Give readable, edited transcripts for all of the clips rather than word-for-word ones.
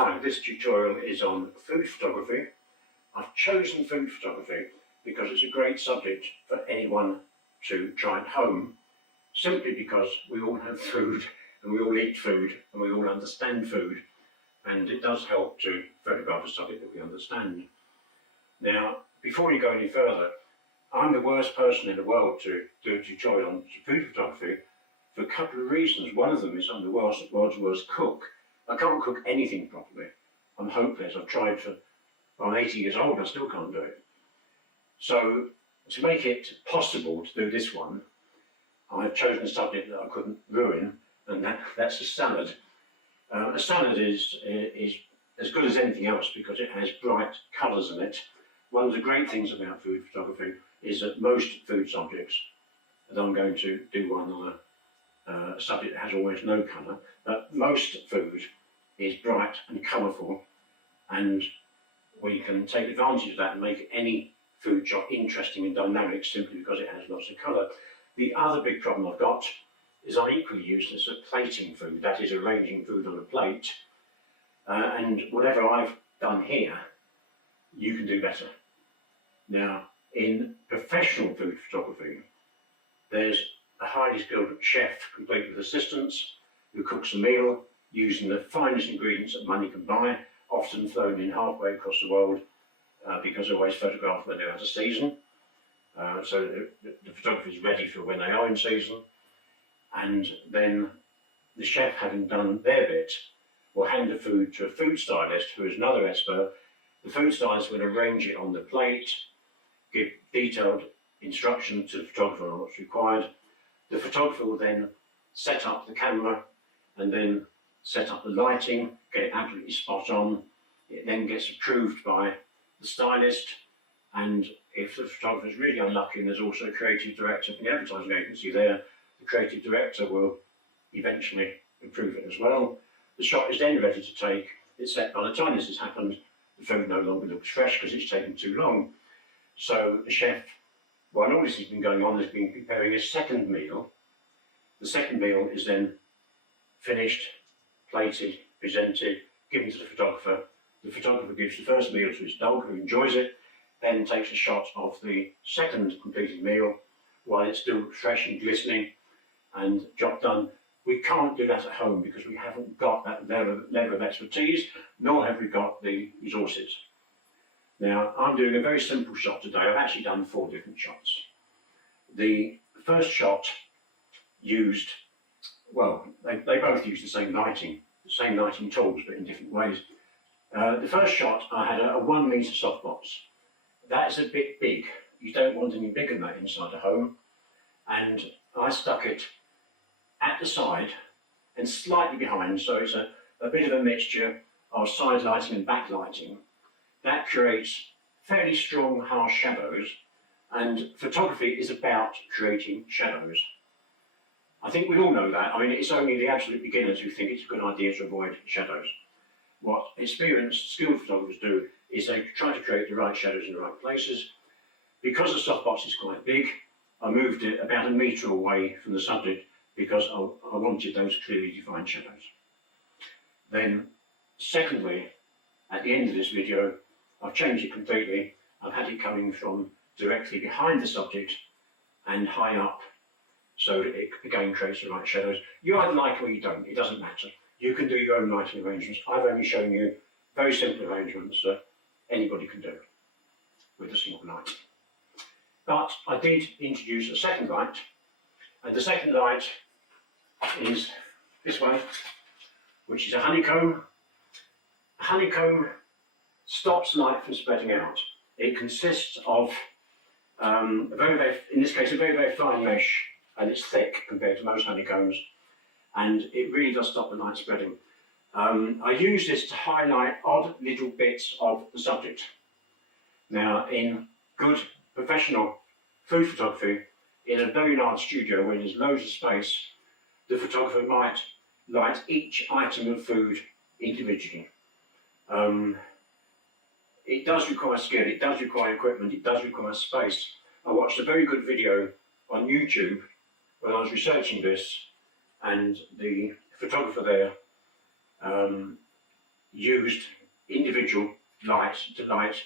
Hi, this tutorial is on food photography. I've chosen food photography because it's a great subject for anyone to try at home, simply because we all have food and we all eat food and we all understand food, and it does help to photograph a subject that we understand. Now, before you go any further, I'm the worst person in the world to do a tutorial on food photography for a couple of reasons. One of them is I'm the world's worst cook. I can't cook anything properly. I'm hopeless. I've tried I'm 80 years old, I still can't do it. So to make it possible to do this one, I've chosen a subject that I couldn't ruin, and that's a salad. A salad is as good as anything else because it has bright colours in it. One of the great things about food photography is that most food subjects, and I'm going to do one on a subject that has almost no colour, but most food is bright and colourful, and we can take advantage of that and make any food shot interesting and dynamic simply because it has lots of colour. The other big problem I've got is I'm equally useless at plating food, that is arranging food on a plate, and whatever I've done here, you can do better. Now, in professional food photography, there's a highly skilled chef, complete with assistants, who cooks a meal using the finest ingredients that money can buy, often flown in halfway across the world because they're always photographed when they're out of season. So the photography is ready for when they are in season. And then the chef, having done their bit, will hand the food to a food stylist who is another expert. The food stylist will arrange it on the plate, give detailed instruction to the photographer on what's required. The photographer will then set up the camera and then set up the lighting, get it absolutely spot on. It then gets approved by the stylist, and if the photographer is really unlucky, and there's also a creative director from the advertising agency there, the creative director will eventually approve it as well. The shot is then ready to take. It's set by the time this has happened, the food no longer looks fresh because it's taken too long. So the chef, while all this has been going on, has been preparing a second meal. The second meal is then finished, plated, presented, given to the photographer. The photographer gives the first meal to his dog, who enjoys it, then takes a shot of the second completed meal while it's still fresh and glistening and job done. We can't do that at home because we haven't got that level of expertise, nor have we got the resources. Now, I'm doing a very simple shot today. I've actually done 4 different shots. The first shot used, well, they both use the same lighting tools, but in different ways. The first shot, I had a 1 metre softbox. That is a bit big. You don't want any bigger than that inside a home. And I stuck it at the side and slightly behind, so it's a bit of a mixture of side lighting and backlighting. That creates fairly strong, harsh shadows, and photography is about creating shadows. I think we all know that. I mean, it's only the absolute beginners who think it's a good idea to avoid shadows. What experienced, skilled photographers do is they try to create the right shadows in the right places. Because the softbox is quite big, I moved it about 1 metre away from the subject because I wanted those clearly defined shadows. Then, secondly, at the end of this video, I've changed it completely. I've had it coming from directly behind the subject and high up, so that it again creates the right shadows. You either like it or you don't, it doesn't matter. You can do your own lighting arrangements. I've only shown you very simple arrangements that anybody can do with a single light. But I did introduce a second light, and the second light is this way, which is a honeycomb. A honeycomb stops light from spreading out. It consists of in this case, a very fine mesh, and it's thick compared to most honeycombs, and it really does stop the light spreading. I use this to highlight odd little bits of the subject. Now, in good professional food photography, in a very large studio where there's loads of space, the photographer might light each item of food individually. It does require skill, it does require equipment, it does require space. I watched a very good video on YouTube when I was researching this, and the photographer there used individual lights to light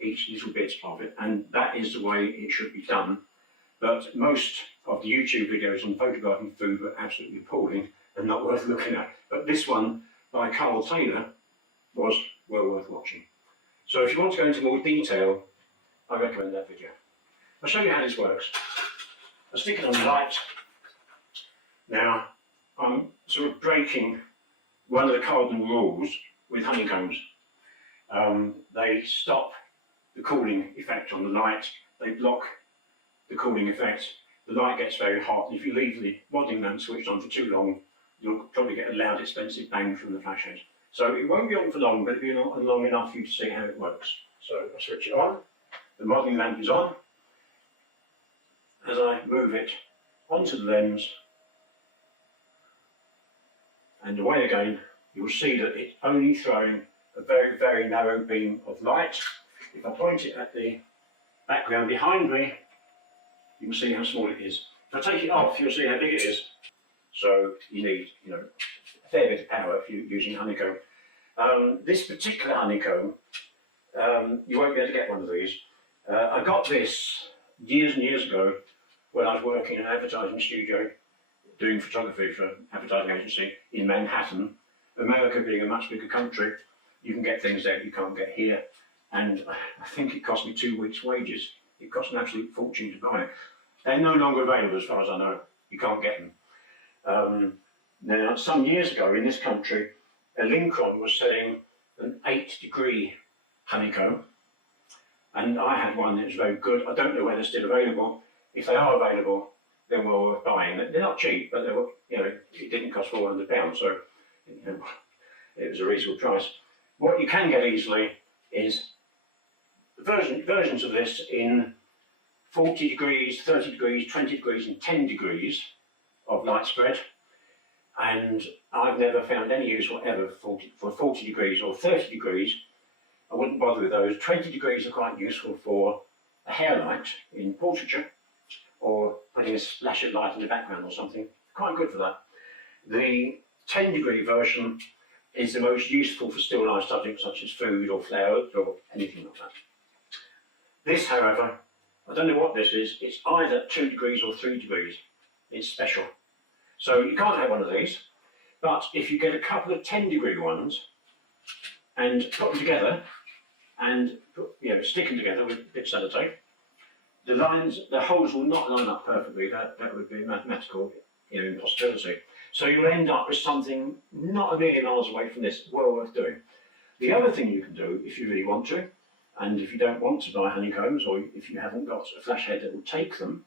each little bit of it, and that is the way it should be done. But most of the YouTube videos on photographing food were absolutely appalling and not worth looking at. But this one by Carl Taylor was well worth watching. So if you want to go into more detail, I recommend that video. I'll show you how this works. I stick it on the light. Now, I'm sort of breaking one of the cardinal rules with honeycombs. They stop the cooling effect on the light. They block the cooling effect. The light gets very hot. If you leave the modelling lamp switched on for too long, you'll probably get a loud, expensive bang from the flash head. So it won't be on for long, but it'll be on long enough for you to see how it works. So I switch it on. The modelling lamp is on. As I move it onto the lens and away again, you'll see that it's only throwing a very, very narrow beam of light. If I point it at the background behind me, you can see how small it is. If I take it off, you'll see how big it is. So you need, a fair bit of power if you're using honeycomb. This particular honeycomb, you won't be able to get one of these. I got this years and years ago when I was working in an advertising studio doing photography for an advertising agency in Manhattan. America being a much bigger country, you can get things there you can't get here. And I think it cost me 2 weeks' wages. It cost an absolute fortune to buy it. They're no longer available as far as I know. You can't get them. Now, some years ago in this country, a Lincoln was selling an 8-degree honeycomb. And I had one that was very good. I don't know whether they're still available. If they are available, they're well worth buying. They're not cheap, but they were, it didn't cost £400, so it was a reasonable price. What you can get easily is versions of this in 40 degrees, 30 degrees, 20 degrees, and 10 degrees of light spread. And I've never found any use whatever for 40 degrees or 30 degrees. I wouldn't bother with those. 20 degrees are quite useful for a hair light in portraiture, or putting a splash of light in the background or something. Quite good for that. The 10-degree version is the most useful for still life subjects such as food or flowers or anything like that. This, however, I don't know what this is. It's either 2 degrees or 3 degrees. It's special. So you can't have one of these, but if you get a couple of 10-degree ones and put them together and stick them together with a bit of sellotape, the holes will not line up perfectly. That would be a mathematical impossibility. So you'll end up with something not a million miles away from this, well worth doing. The other thing you can do, if you really want to, and if you don't want to buy honeycombs, or if you haven't got a flash head that will take them,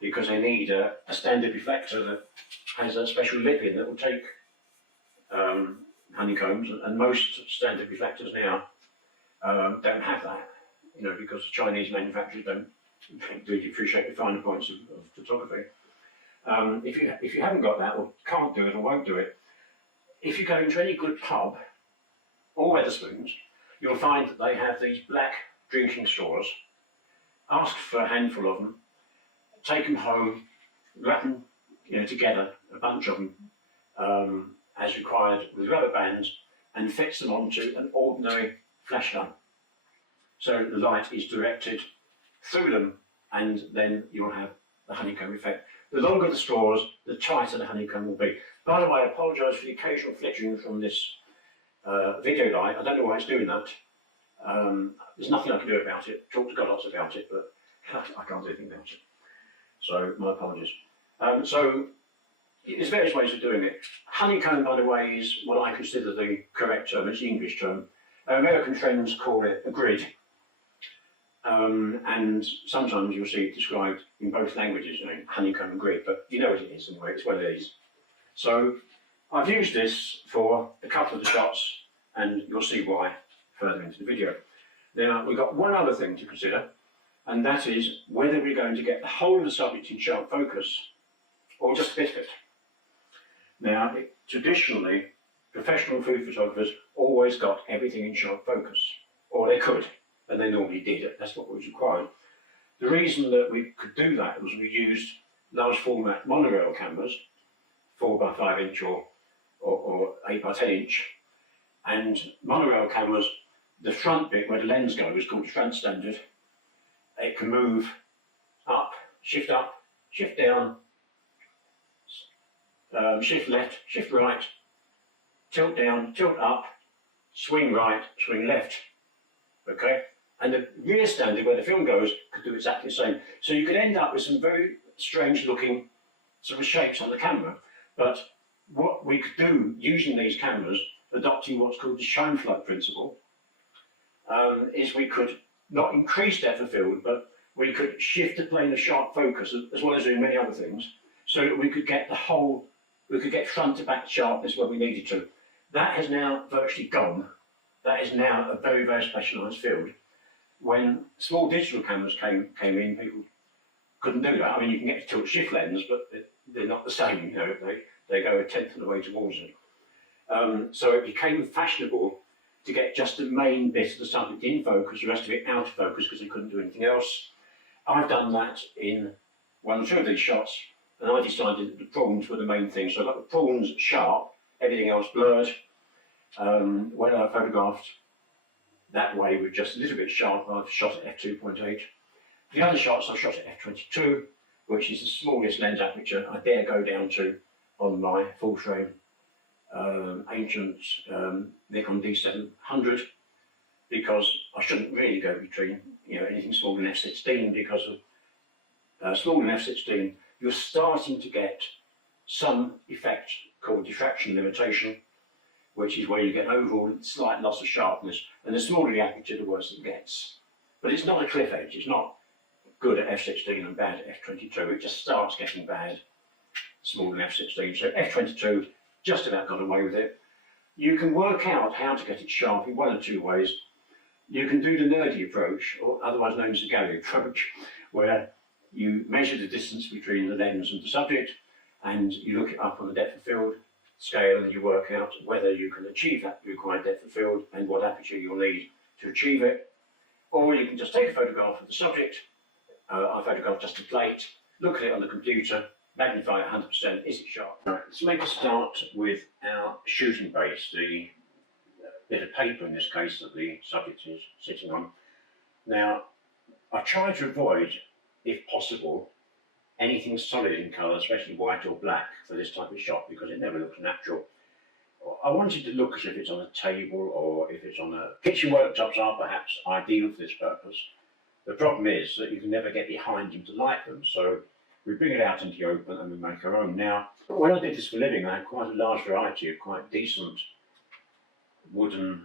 because they need a standard reflector that has a special lip in that will take honeycombs, and most standard reflectors now don't have that, because the Chinese manufacturers don't really appreciate the finer points of photography. If you haven't got that, or can't do it, or won't do it, if you go into any good pub or Wetherspoons, you'll find that they have these black drinking straws. Ask for a handful of them, take them home, wrap them together, a bunch of them, as required with rubber bands, and fix them onto an ordinary flash gun. So the light is directed through them, and then you'll have the honeycomb effect. The longer the straws, the tighter the honeycomb will be. By the way, I apologise for the occasional flickering from this video light. I don't know why it's doing that. There's nothing I can do about it. Talk to God lots about it, but I can't do anything about it. So my apologies. So there's various ways of doing it. Honeycomb, by the way, is what I consider the correct term. It's the English term. American friends call it a grid. And sometimes you'll see it described in both languages, honeycomb and grid, but you know what it is anyway, it's what it is. So I've used this for a couple of the shots, and you'll see why further into the video. Now, we've got one other thing to consider, and that is whether we're going to get the whole of the subject in sharp focus, or just a bit of it. Now, traditionally, professional food photographers always got everything in sharp focus, or they could. And they normally did. That's what was required. The reason that we could do that was we used large format monorail cameras, 4 by 5 inch or 8 by 10 inch, And monorail cameras, the front bit where the lens goes is called the front standard. It can move up, shift down, shift left, shift right, tilt down, tilt up, swing right, swing left. Okay? And the rear standard, where the film goes, could do exactly the same. So you could end up with some very strange looking sort of shapes on the camera. But what we could do using these cameras, adopting what's called the shine flood principle, is we could not increase depth of field, but we could shift the plane of sharp focus, as well as doing many other things, so that we could get the whole, we could get front to back sharpness where we needed to. That has now virtually gone. That is now a very, very specialised field. When small digital cameras came in, people couldn't do that. I mean, you can get a tilt shift lens, but they're not the same. You know, they go a tenth of the way towards it. So it became fashionable to get just the main bit of the subject in focus, the rest of it out of focus because they couldn't do anything else. I've done that in one or two of these shots, and I decided that the prawns were the main thing. So I got the prawns sharp, everything else blurred. When I photographed that way with just a little bit sharp, I've shot at f2.8. The other shots I've shot at f22, which is the smallest lens aperture I dare go down to on my full frame ancient Nikon D700, because I shouldn't really go between anything smaller than f16, because of smaller than f16 you're starting to get some effect called diffraction limitation, which is where you get overall slight loss of sharpness, and the smaller the aperture, the worse it gets. But it's not a cliff edge. It's not good at f16 and bad at f22. It just starts getting bad smaller than f16. So f22 just about got away with it. You can work out how to get it sharp in one or two ways. You can do the nerdy approach, or otherwise known as the Garry approach, where you measure the distance between the lens and the subject, and you look it up on the depth of field scale, and you work out whether you can achieve that required depth of field and what aperture you'll need to achieve it. Or you can just take a photograph of the subject. I photograph just a plate, look at it on the computer, magnify it 100%, is it sharp? Right, let's make a start with our shooting base, the bit of paper in this case that the subject is sitting on. Now, I try to avoid, if possible, anything solid in colour, especially white or black, for this type of shot, because it never looks natural. I want it to look as if it's on a table, or if it's on a kitchen. Worktops are perhaps ideal for this purpose. The problem is that you can never get behind them to light them, so we bring it out into the open and we make our own. Now, when I did this for a living, I had quite a large variety of quite decent wooden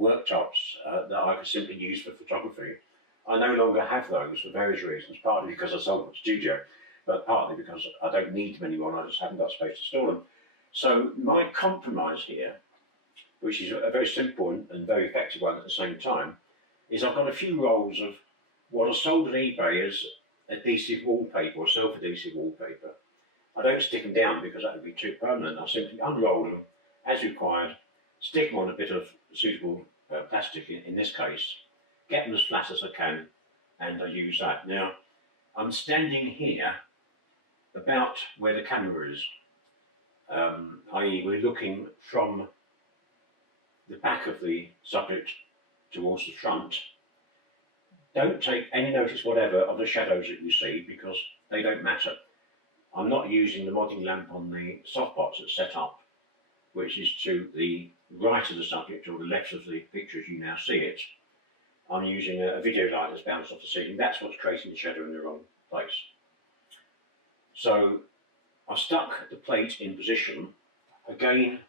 worktops that I could simply use for photography. I no longer have those for various reasons, partly because I sold my studio, but partly because I don't need them anymore and I just haven't got space to store them. So my compromise here, which is a very simple and very effective one at the same time, is I've got a few rolls of what are sold on eBay as adhesive wallpaper or self-adhesive wallpaper. I don't stick them down because that would be too permanent. I simply unroll them as required, stick them on a bit of suitable plastic in this case, get them as flat as I can, and I use that. Now, I'm standing here about where the camera is, i.e. we're looking from the back of the subject towards the front. Don't take any notice whatever of the shadows that you see, because they don't matter. I'm not using the modding lamp on the softbox that's set up, which is to the right of the subject or the left of the picture as you now see it. I'm using a video light that's bounced off the ceiling. That's what's creating the shadow in the wrong place. So I've stuck the plate in position. Again,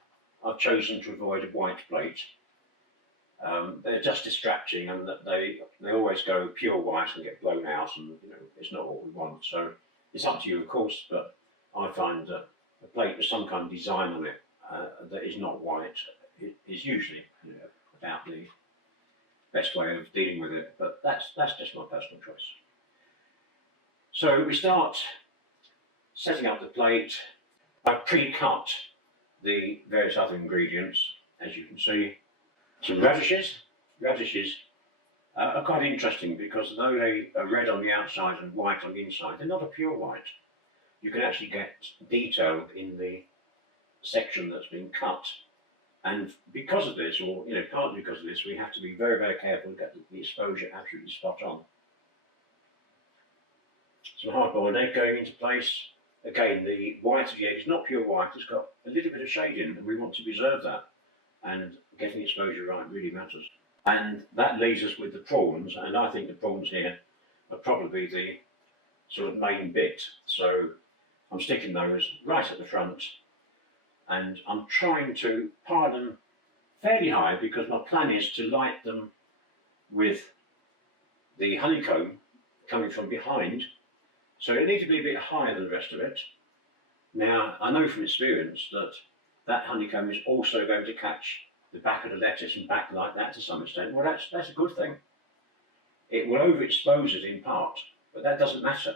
I've chosen to avoid a white plate. They're just distracting, and that they always go pure white and get blown out, and it's not what we want. So it's up to you, of course, but I find that a plate with some kind of design on it that is not white is usually about the best way of dealing with it, but that's just my personal choice. So we start setting up the plate. I've pre-cut the various other ingredients, as you can see. Some radishes. Radishes are quite interesting because though they are red on the outside and white on the inside, they're not a pure white. You can actually get detail in the section that's been cut And because of this, or partly because of this, we have to be very, very careful to get the exposure absolutely spot on. Some hard-boiled egg going into place. Again, the white of the egg is not pure white, it's got a little bit of shade in, and we want to preserve that. And getting exposure right really matters. And that leaves us with the prawns, and I think the prawns here are probably the sort of main bit. So I'm sticking those right at the front, and I'm trying to pile them fairly high because my plan is to light them with the honeycomb coming from behind. So it needs to be a bit higher than the rest of it. Now, I know from experience that that honeycomb is also going to catch the back of the lettuce and backlight that to some extent. Well, that's a good thing. It will overexpose it in part, but that doesn't matter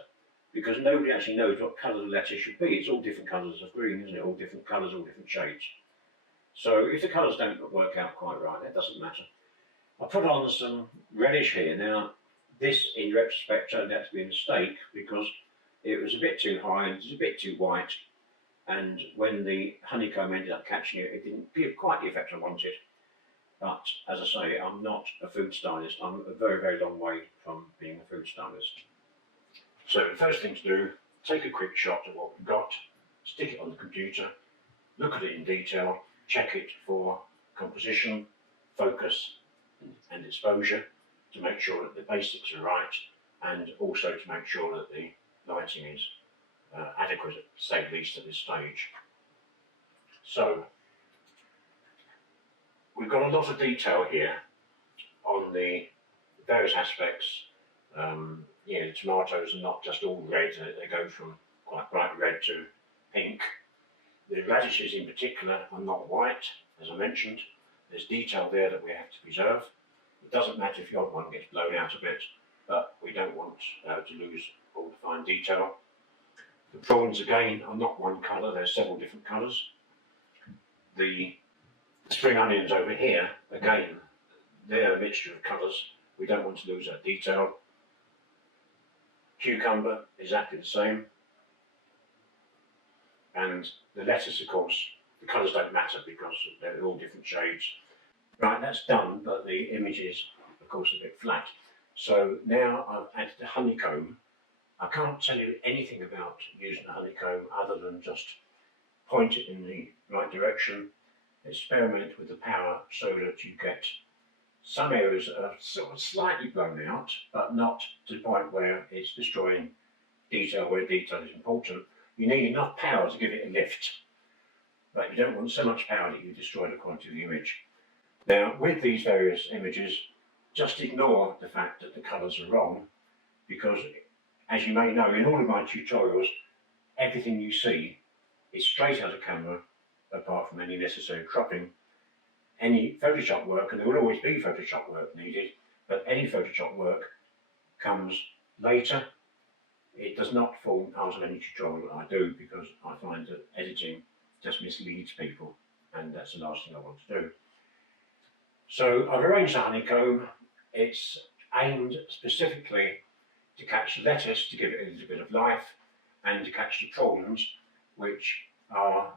because nobody actually knows what colour the lettuce should be. It's all different colours of green, isn't it? All different colours, all different shades. So if the colours don't work out quite right, that doesn't matter. I put on some relish here. Now, this in retrospect turned out to be a mistake because it was a bit too high and it was a bit too white. And when the honeycomb ended up catching it, it didn't give quite the effect I wanted. But as I say, I'm not a food stylist. I'm a very, very long way from being a food stylist. So the first thing to do, take a quick shot of what we've got, stick it on the computer, look at it in detail, check it for composition, focus and exposure to make sure that the basics are right, and also to make sure that the lighting is adequate, to say the least, at this stage. So we've got a lot of detail here on the various aspects. The tomatoes are not just all red, they go from quite bright red to pink. The radishes in particular are not white, as I mentioned. There's detail there that we have to preserve. It doesn't matter if the odd one gets blown out a bit, but we don't want to lose all the fine detail. The prawns, again, are not one colour, there's several different colours. The spring onions over here, again, they're a mixture of colours. We don't want to lose that detail. Cucumber, exactly the same. And the lettuce, of course, the colours don't matter because they're all different shades. Right, that's done, but the image is, of course, a bit flat. So now I've added the honeycomb. I can't tell you anything about using the honeycomb other than just point it in the right direction, experiment with the power so that you get some areas that are sort of slightly blown out, but not to the point where it's destroying detail where detail is important. You need enough power to give it a lift, but you don't want so much power that you destroy the quality of the image. Now, with these various images, just ignore the fact that the colours are wrong, because as you may know, in all of my tutorials, everything you see is straight out of camera, apart from any necessary cropping. Any Photoshop work, and there will always be Photoshop work needed, but any Photoshop work comes later. It does not form part of any tutorial that I do because I find that editing just misleads people, and that's the last thing I want to do. So I've arranged the honeycomb. It's aimed specifically to catch the lettuce, to give it a little bit of life, and to catch the prawns, which are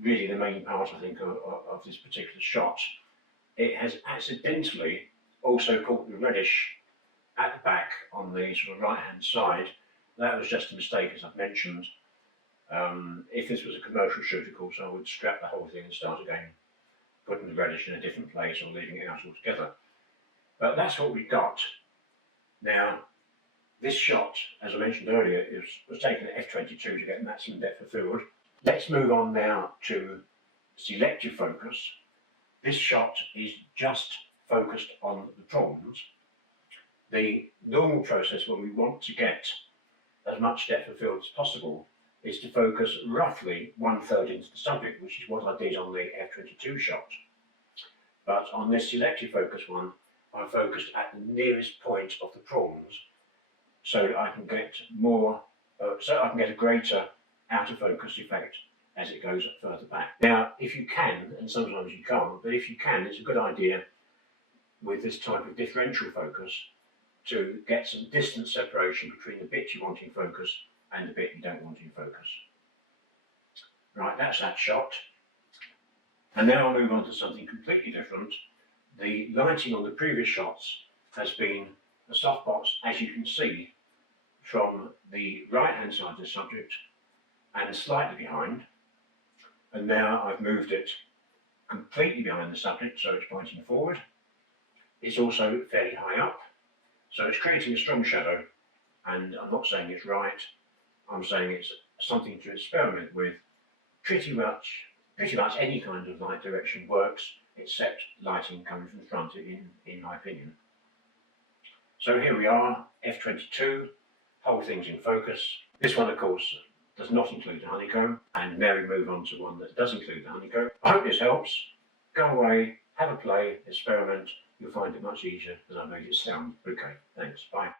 really the main part, I think, of this particular shot. It has accidentally also caught the reddish at the back on the sort of right-hand side. That was just a mistake, as I've mentioned. If this was a commercial shoot, of course, I would scrap the whole thing and start again, putting the reddish in a different place or leaving it out altogether. But that's what we've got. Now, this shot, as I mentioned earlier, was taken at f22 to get maximum depth of field. Let's move on now to selective focus. This shot is just focused on the prawns. The normal process when we want to get as much depth of field as possible is to focus roughly 1/3 into the subject, which is what I did on the f22 shot. But on this selective focus one, I focused at the nearest point of the prawns so that I can get a greater out of focus effect as it goes further back. Now, if you can, and sometimes you can't, but if you can, it's a good idea with this type of differential focus to get some distance separation between the bit you want in focus and the bit you don't want in focus. Right, that's that shot. And now I'll move on to something completely different. The lighting on the previous shots has been a softbox, as you can see, from the right hand side of the subject and slightly behind. And now I've moved it completely behind the subject, so it's pointing forward. It's also fairly high up, so it's creating a strong shadow. And I'm not saying it's right, I'm saying it's something to experiment with. Pretty much any kind of light direction works, except lighting coming from the front, in my opinion. So here we are, F22, whole thing's in focus. This one, of course, does not include the honeycomb, and now we move on to one that does include the honeycomb. I hope this helps. Go away, have a play, experiment. You'll find it much easier than I made it sound. Okay, thanks, bye.